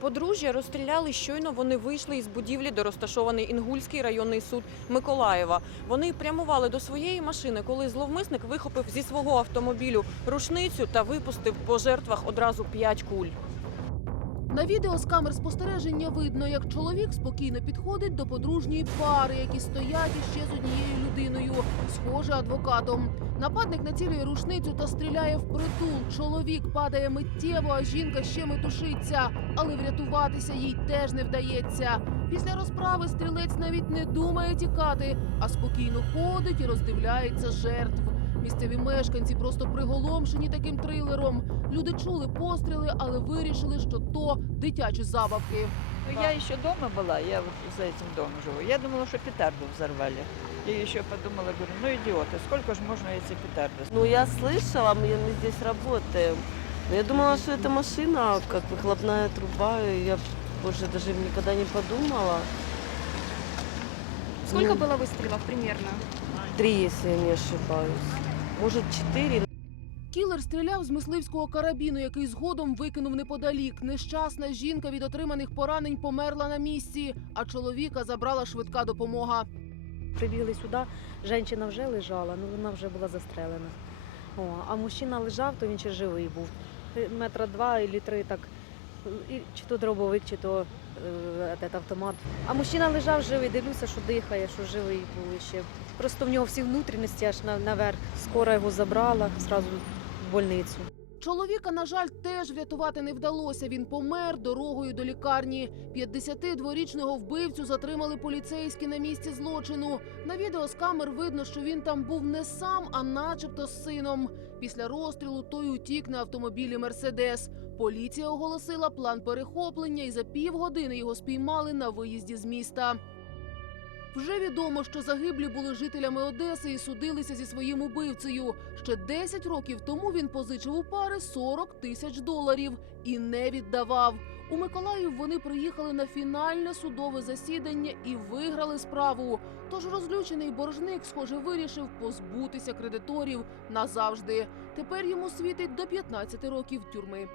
Подружжя розстріляли щойно вони вийшли із будівлі, де розташований Інгульський районний суд Миколаєва. Вони прямували до своєї машини, коли зловмисник вихопив зі свого автомобілю рушницю та випустив по жертвах одразу п'ять куль. На відео з камер спостереження видно, як чоловік спокійно підходить до подружньої пари, які стоять іще з однією людиною, схоже адвокатом. Нападник націлює рушницю та стріляє в притул. Чоловік падає миттєво, а жінка ще метушиться, але врятуватися їй теж не вдається. Після розправи стрілець навіть не думає тікати, а спокійно ходить і роздивляється жертв. Місцеві мешканці просто приголомшені таким трилером. Люди чули постріли, але вирішили, що то дитячі забавки. Ну, я еще дома была, я вот за этим домом живу. Я думала, что петарду взорвали. Я еще подумала, говорю, ну идиоты, сколько же можно эти петарды? Ну, я слышала, мы мы здесь работаем. Но я думала, что это машина, как выхлопная труба. и Я больше даже никогда не подумала. Сколько Ну. было выстрелов примерно? Три, если я не ошибаюсь. Может, четыре. Кілер стріляв з мисливського карабіну, який згодом викинув неподалік. Нещасна жінка від отриманих поранень померла на місці, а чоловіка забрала швидка допомога. Прибігли сюди, жінка вже лежала, ну вона вже була застрелена. О, а мужчина лежав, то він ще живий був. Метра два або три так. Чи то дробовик, чи то е, автомат. А мужчина лежав живий, дивлюся, що дихає, що живий був ще. Просто в нього всі внутрішності аж наверх. Скоро його забрала, зразу в больницю. Чоловіка, на жаль, теж врятувати не вдалося. Він помер дорогою до лікарні. 52-річного вбивцю затримали поліцейські на місці злочину. На відео з камер видно, що він там був не сам, а начебто з сином. Після розстрілу той утік на автомобілі Мерседес. Поліція оголосила план перехоплення і за півгодини його спіймали на виїзді з міста. Вже відомо, що загиблі були жителями Одеси і судилися зі своїм убивцею. Ще 10 років тому він позичив у пари 40 тисяч доларів і не віддавав. У Миколаїв вони приїхали на фінальне судове засідання і виграли справу. Тож розлючений боржник, схоже, вирішив позбутися кредиторів назавжди. Тепер йому світить до 15 років тюрми.